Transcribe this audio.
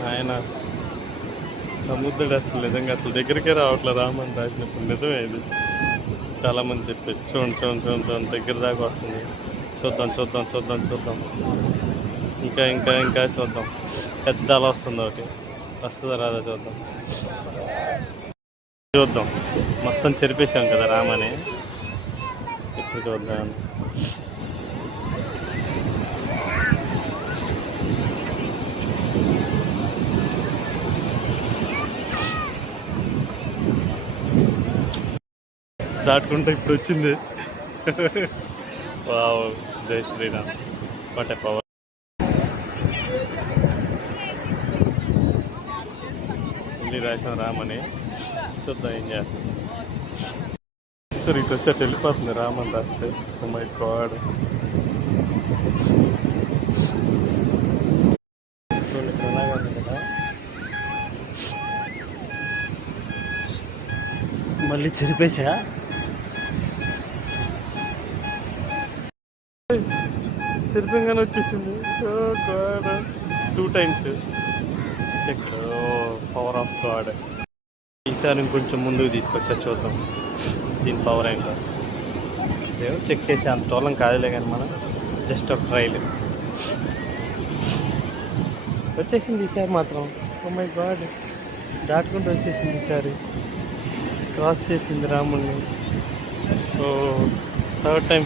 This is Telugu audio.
నాయన సముద్రుడు అసలు నిజంగా అసలు దగ్గరికే రావట్లేదు రామని రాసినప్పుడు. నిజమే ఇది, చాలామంది చెప్పి చూడండి చూడండి చూడండి చూడండి దగ్గర దాకా వస్తుంది. చూద్దాం చూద్దాం చూద్దాం చూద్దాం, ఇంకా ఇంకా ఇంకా చూద్దాం. పెద్ద అలా వస్తుంది ఒకటి, వస్తుందా రాదా చూద్దాం. చూద్దాం, మొత్తం చెరిపేసాం కదా రామని, ఇప్పుడు చూద్దాం. దాటుకుంటే ఇప్పుడు వచ్చింది. వావ్, జై శ్రీరామ్, వాట్ ఎ పవర్. మళ్ళీ రాసాం రామని, చూద్దాం ఏం చేస్తాం. సరే ఇటు వచ్చేట వెళ్ళిపోతుంది రామని రాస్తే. ఓ మై గాడ్, కదా మళ్ళీ చెరిపేసా. చెరిపంగానే వచ్చేసింది. 2 times check. Power of God. ఈసారి ఇంకొంచెం ముందుకు తీసుకొచ్చా, చూద్దాం దీని పవర్ ఏంటో. చెక్ చేసి అంత దూరం కాదులే కానీ మనం జస్ట్ ఒక ట్రైల్. వచ్చేసింది ఈసారి మాత్రం. ఓ మై గాడ్, దాటుకుంటూ వచ్చేసింది ఈసారి, క్రాస్ చేసింది రాముడిని. ఓ, 3rd time.